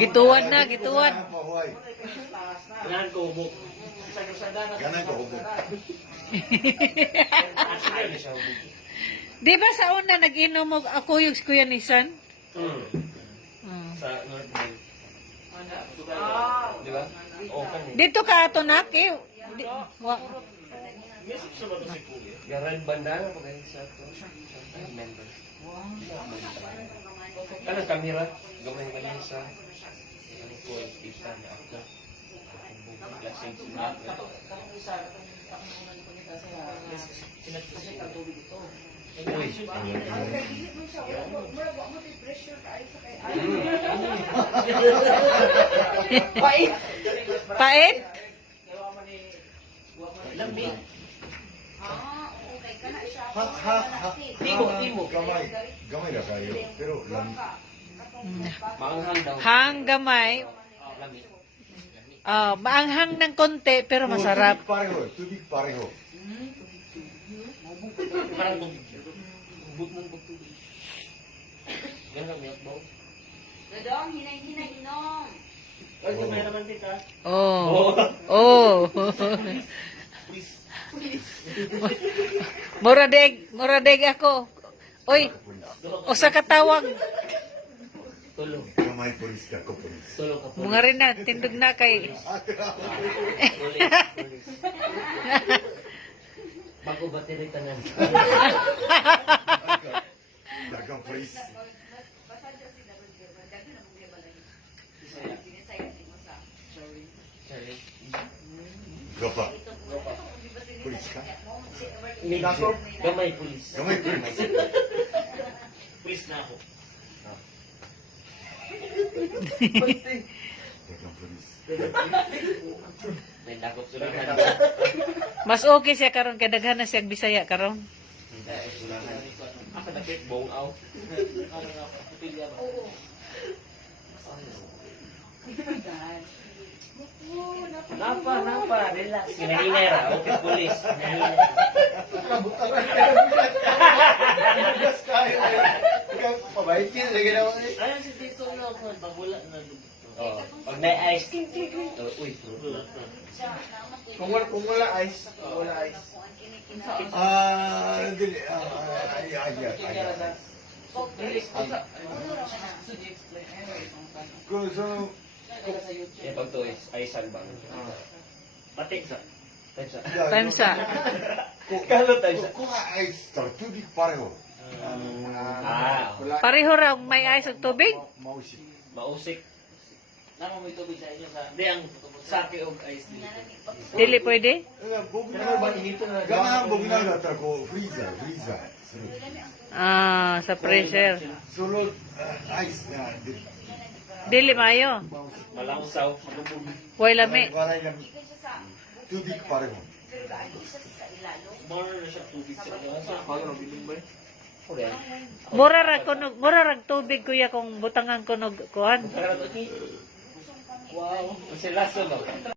Gituwan na, gituwan. Ganahan ko hubog. Ganahan ko hubog. Di ba sa una nag-inom mo ako yung Kuya Nisan? Sa North Mall. Di ba? Oo, kami. Dito ka ato na, kay... Message na ba ito si Kuya? Garan bandana pag ganyan sa ito. Ay, member. Kanang kamera. Gamay naman yun sa... Ano ko, kita niya ako. Lasing sila. Uy. Pait? Pait? Lamig. Gamay. Gamay na kayo. Pero lang. Maanghang daw. Hang gamay. Lamig. Maanghang ng konti, pero masarap. Tubig pareho. Tubig pareho. Parang bubut ng tubig. Yan ang milk bowl. Dodong, hinay-hinay, inom. Ay, kung meron naman tita. Oh. Oh. Muradeg ako. Oy, usa ka tawag. Tulong. Gamay polis ka ko polis. Tulong ka po. Mga rin na, tindog na kay... Pulis. Bago ba tinitanan? Dagang polis. Gapa. Polis ka? Medyo. Gamay pulis. Gamay polis. Pulis na ako. Dagang polis. May nakop sulahan. Mas okay siya karon kay daghan na siya Bisaya karon. Hindi ako sulahan. Ako nakit bong aw. Napa, relax. Hinahinera, okay, pulis. Hinahinera. Ayun si Tito Lo, babula na. Oh, pag may ice. Uy, Kung wala ice, wala ice. Dili. So, yung pag to is ice bang. Patik sa. Tansa. Kalo tayo sa. kung ice ka, tubig pareho. Pareho raw may ice ug tubig. Mausik. Mausik. Namo may tubig sa inyo sa. Di ang sake og ice dito. Dili pwede. Ganahan bugnaga ta ko freezer. Sa pressure. Sulod ice na. Dili mayo. Malangsaw. Way lami. Walay lang tubig pareho. More na siya tubig sa inyo. Paano biling ba? Korean. Mura rag tubig kuya kung butangan kunog kuan. Wow. Kasi laso no.